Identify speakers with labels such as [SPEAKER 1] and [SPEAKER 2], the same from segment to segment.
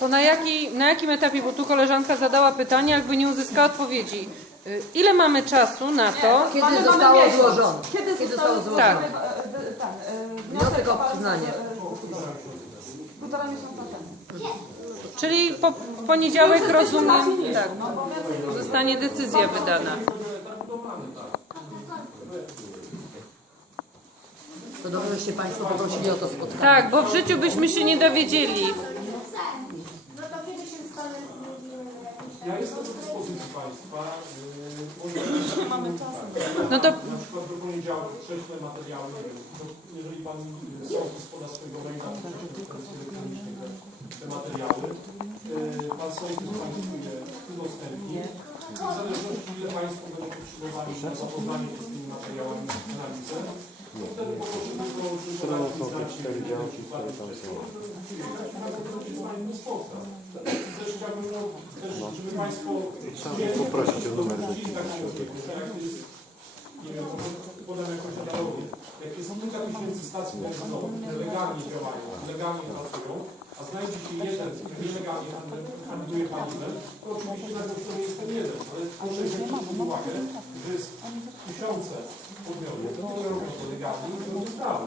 [SPEAKER 1] To na, jaki, na jakim etapie, bo tu koleżanka zadała pytanie, jakby nie uzyskała odpowiedzi. Y, ile mamy czasu na to?
[SPEAKER 2] Kiedy
[SPEAKER 3] Mamy-
[SPEAKER 2] zostało złożone?
[SPEAKER 3] Kiedy,
[SPEAKER 2] Kiedy
[SPEAKER 3] zostało
[SPEAKER 2] zostało
[SPEAKER 3] złożone?
[SPEAKER 1] Tak.
[SPEAKER 3] Y, y, tak
[SPEAKER 2] wniosek o przyznanie.
[SPEAKER 3] Półtora miesiąca temu.
[SPEAKER 1] Czyli po, w poniedziałek rozumiem, tak, zostanie decyzja wydana.
[SPEAKER 2] To dobrze, żeście Państwo poprosili o to spotkanie.
[SPEAKER 1] Tak, bo w życiu byśmy się nie dowiedzieli.
[SPEAKER 4] No to kiedy się stanie
[SPEAKER 5] Ja jestem do dyspozycji Państwa.
[SPEAKER 3] Mamy czas.
[SPEAKER 1] No to
[SPEAKER 5] Na przykład do poniedziałku prześlę materiały, nie jeżeli Pan y, sąd poda swojego maila, to prześlę w wersji elektronicznej te, te materiały. Yy, Pan Sojkus Państwu je udostępni. W zależności ile Państwo będą potrzebowali na zapoznanie się z tymi materiałami na działki, które tam są. Też chciałbym, no, też, żeby Państwo
[SPEAKER 6] poprosić o numer
[SPEAKER 5] tak nie wiem, podam jakąś analogię. Jak jest kilka tysięcy stacji benzynowych, które legalnie działają, legalnie pracują, a znajdzie się jeden, który nielegalnie handluje- paliwem, to oczywiście na głowie jest ten jeden, ale proszę wziąć pod uwagę, że jest tysiące podmiotów, które robią to legalnie i robią sprawy.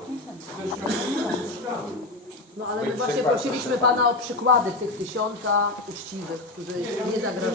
[SPEAKER 2] No ale my właśnie prosiliśmy Pana o przykłady tych tysiąca uczciwych, którzy nie zagrażają.